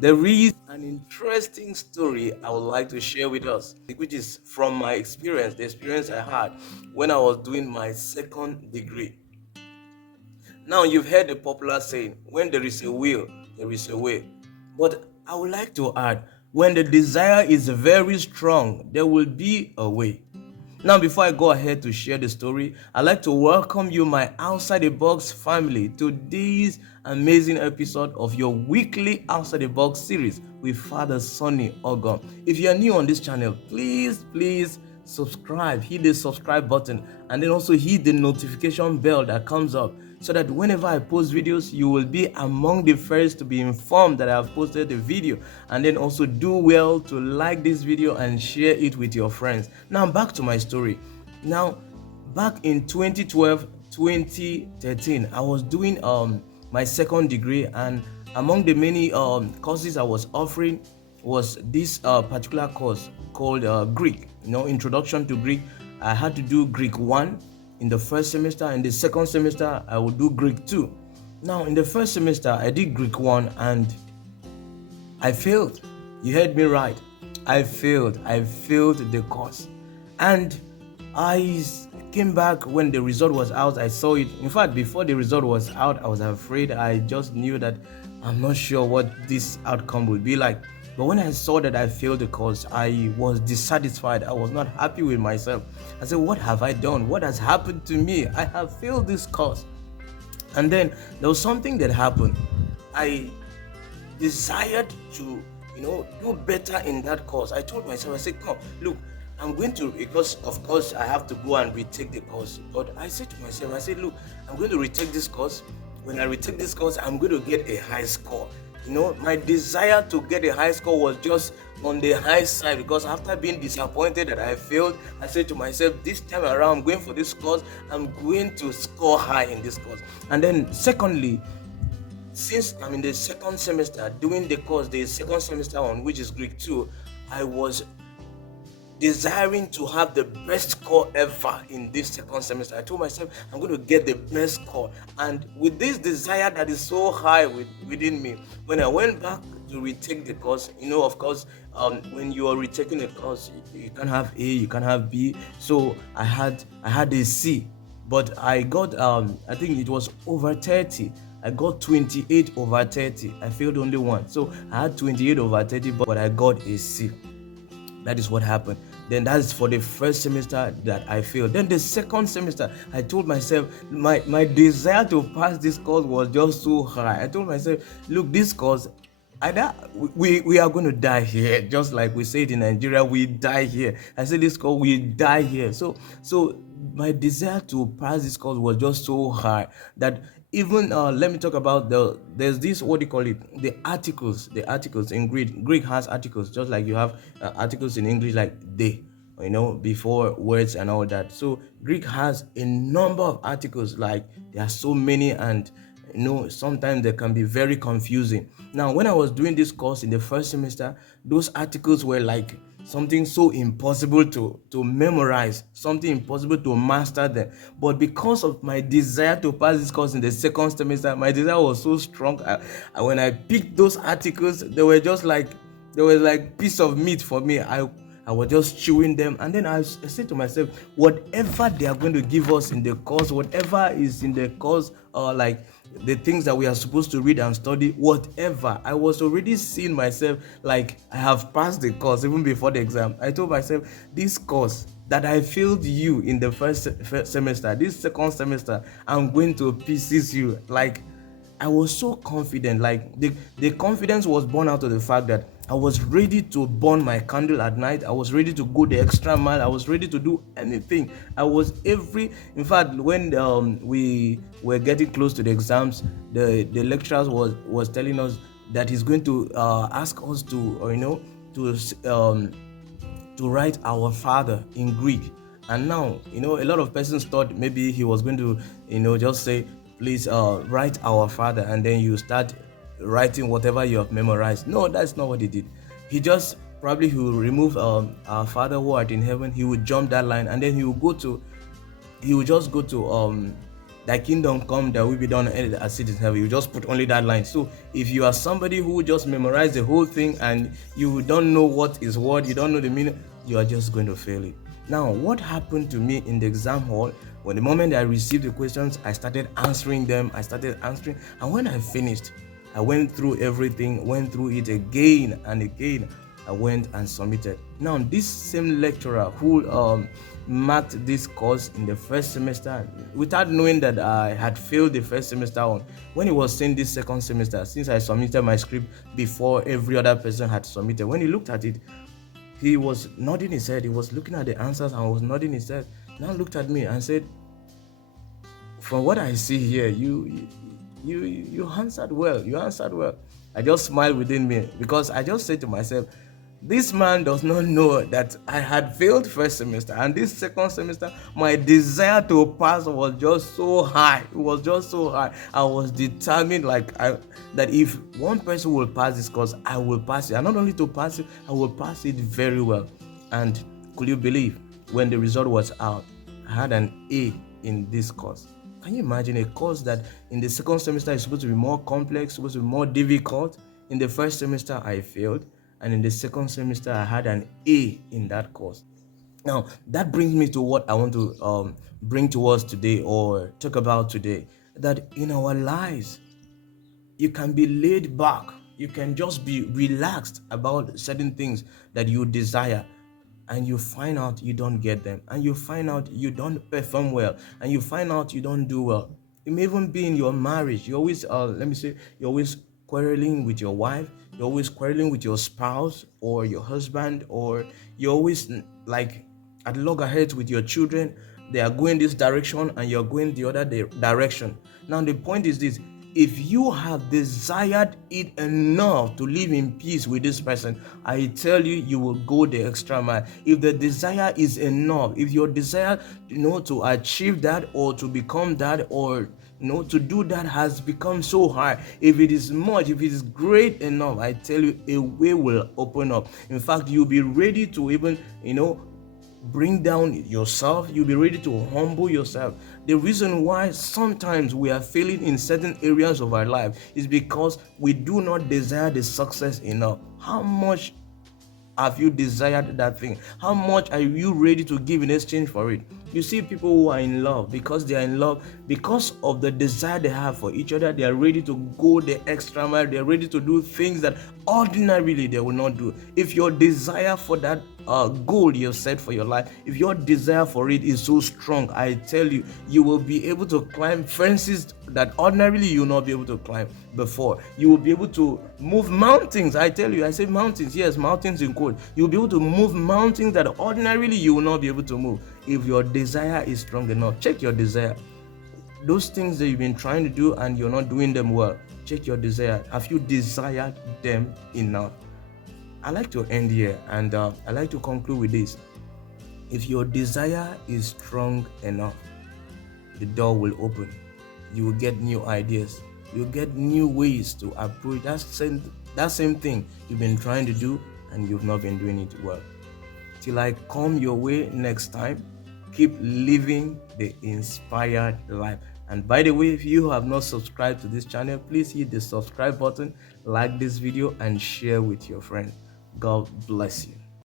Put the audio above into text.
there is an interesting story I would like to share with us, which is from my experience, the experience I had when I was doing my second degree. Now, you've heard the popular saying, when there is a will, there is a way. But I would like to add, when the desire is very strong, there will be a way. Now, before I go ahead to share the story, I'd like to welcome you, my Outside the Box family, to this amazing episode of your weekly Outside the Box series with Father Sonny Ogom. If you are new on this channel, please subscribe, hit the subscribe button, and then also hit the notification bell that comes up so that whenever I post videos, you will be among the first to be informed that I have posted the video. And then also do well to like this video and share it with your friends. Now back to my story. Now, back in 2012, 2013, I was doing my second degree, and among the many courses I was offering was this particular course called Greek, introduction to Greek. I had to do Greek 1 in the first semester. In the second semester, I would do Greek 2. Now, in the first semester, I did Greek 1 and I failed. You heard me right. I failed. I failed the course. And I came back when the result was out. I saw it. In fact, before the result was out, I was afraid. I just knew that I'm not sure what this outcome would be like. But when I saw that I failed the course, I was dissatisfied. I was not happy with myself. I said, what have I done? What has happened to me? I have failed this course. And then there was something that happened. I desired to, do better in that course. I told myself, I said, come, look, I'm going to, because of course I have to go and retake the course. But I said to myself, I said, look, I'm going to retake this course. When I retake this course, I'm going to get a high score. My desire to get a high score was just on the high side, because after being disappointed that I failed, I said to myself, this time around, I'm going for this course. I'm going to score high in this course. And then secondly, since I'm in the second semester doing the course, the second semester on which is Greek 2, I was desiring to have the best score ever in this second semester. I told myself I'm going to get the best score, and with this desire that is so high within me, when I went back to retake the course, of course, when you are retaking the course, you can have A, you can have B. So I had a C, but I got I think it was over 30. I got 28 over 30. I failed only one, so I had 28 over 30, but I got a C. That is what happened. Then that's for the first semester that I failed. Then the second semester, I told myself my desire to pass this course was just so high. I told myself, look, this course, either we are going to die here, just like we say it in Nigeria, we die here. I said this course, we die here. So my desire to pass this course was just so high that even let me talk about there's this, what do you call it, the articles in Greek has articles, just like you have articles in English, like they, before words and all that. So Greek has a number of articles, like there are so many, and sometimes they can be very confusing. Now, when I was doing this course in the first semester, those articles were like something so impossible to memorize, something impossible to master them. But because of my desire to pass this course in the second semester, my desire was so strong. When I picked those articles, they were like piece of meat for me. I was just chewing them, and then I said to myself, whatever they are going to give us in the course, whatever is in the course, like the things that we are supposed to read and study, whatever, I was already seeing myself like I have passed the course even before the exam. I told myself, this course that I failed you in the first semester, this second semester, I'm going to pieces you. Like, I was so confident. Like, the confidence was born out of the fact that I was ready to burn my candle at night. I was ready to go the extra mile. I was ready to do anything. In fact, when we were getting close to the exams, the lecturers was telling us that he's going to ask us to to write our Father in Greek. And now, a lot of persons thought maybe he was going to, just say, please write our Father, and then you start writing whatever you have memorized. No, that's not what he did. He just probably, he will remove our Father who art in heaven. He would jump that line, and then he will just go to thy kingdom come, that will be done on earth as it is in heaven. You just put only that line. So if you are somebody who just memorize the whole thing and you don't know what is what, you don't know the meaning, you are just going to fail it. Now, what happened to me in the exam hall, when the moment I received the questions, I started answering them. And when I finished, I went through everything, went through it again and again. I went and submitted. Now, this same lecturer who marked this course in the first semester, without knowing that I had failed the first semester on, when he was saying this second semester, since I submitted my script before every other person had submitted, when he looked at it, he was nodding his head. He was looking at the answers and was nodding his head. Now looked at me and said, "From what I see here, you answered well. You answered well." I just smiled within me because I just said to myself, this man does not know that I had failed first semester, and this second semester, my desire to pass was just so high. It was just so high. I was determined, that if one person will pass this course, I will pass it. And not only to pass it, I will pass it very well. And could you believe, when the result was out, I had an A in this course. Can you imagine a course that in the second semester is supposed to be more complex, supposed to be more difficult? In the first semester, I failed, and in the second semester, I had an A in that course. Now, that brings me to what I want to bring to us today, or talk about today, that in our lives, you can be laid back. You can just be relaxed about certain things that you desire, and you find out you don't get them, and you find out you don't perform well, and you find out you don't do well. It may even be in your marriage. You always, you're always quarreling with your wife, you're always quarreling with your spouse or your husband, or you're always like at loggerheads with your children. They are going this direction and you're going the other direction. Now, the point is this: if you have desired it enough to live in peace with this person, I tell you, you will go the extra mile. If the desire is enough, if your desire, to achieve that or to become that, or to do that has become so high, if it is much, if it is great enough, I tell you, a way will open up. In fact, you'll be ready to even, bring down yourself. You'll be ready to humble yourself. The reason why sometimes we are failing in certain areas of our life is because we do not desire the success enough. How much have you desired that thing? How much are you ready to give in exchange for it? You see people who are in love, because they are in love, because of the desire they have for each other, they are ready to go the extra mile. They are ready to do things that ordinarily they will not do. If your desire for that goal you have set for your life, if your desire for it is so strong, I tell you, you will be able to climb fences that ordinarily you will not be able to climb before. You will be able to move mountains. I tell you, I say mountains, yes, mountains in quote. You will be able to move mountains that ordinarily you will not be able to move if your desire is strong enough. Check your desire. Those things that you've been trying to do and you're not doing them well, check your desire. Have you desired them enough? I like to end here, and I like to conclude with this. If your desire is strong enough, the door will open. You will get new ideas. You'll get new ways to approach that same thing you've been trying to do and you've not been doing it well. Till I come your way next time, keep living the inspired life. And by the way, if you have not subscribed to this channel, please hit the subscribe button, like this video, and share with your friend. God bless you.